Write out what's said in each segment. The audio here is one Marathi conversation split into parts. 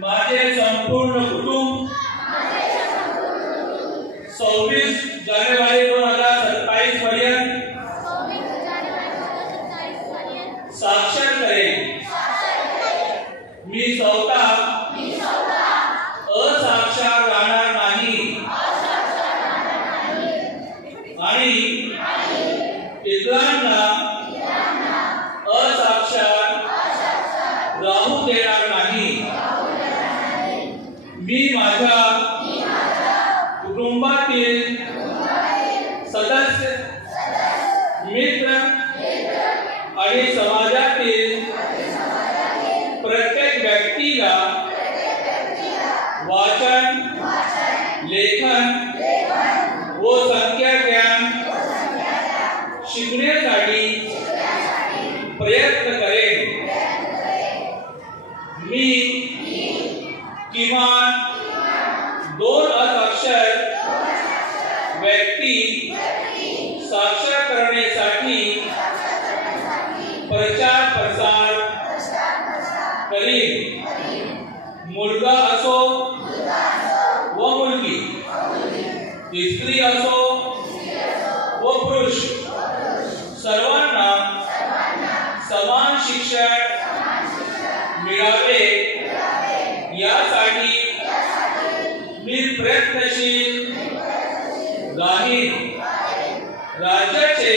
माझे संपूर्ण कुटुंब 26 जानेवारी 2027 पर्यंत साक्षर करेन। मी स्वतः असाक्षर राहणार नाही आणि इतरांना असाक्षर राहू देणार नाही। मी माझ्या कुटुंबातील सदस्य, मित्र आणि समाजातील प्रत्येक व्यक्तीला वाचन, लेखन व संख्या ज्ञान शिकण्यासाठी प्रयत्न करेन। मी किमान 2 असाक्षर व्यक्ती साक्षर करण्यासाठी प्रचार प्रसार करीन। मुलगा असो व मुलगी, स्त्री असो व पुरुष, सर्वांना समान शिक्षण मिळावे यासाठी मी प्रयत्नशील राहीन। राज्याचे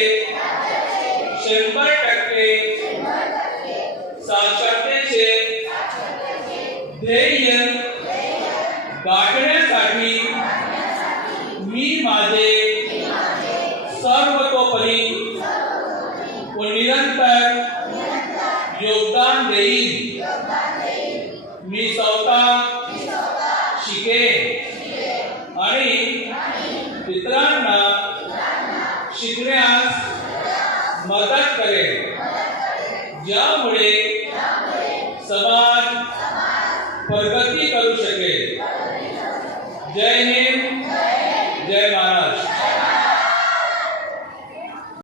100% साक्षरतेचे ध्येय गाठण्यासाठी मी माझे सर्वतोपरी व निरंतर योगदान देईन। मी स्वतः शिकेन आणि इतरांना शिकण्यास मदत करेन, ज्यामुळे समाज प्रगती करू शकेल। जय हिंद।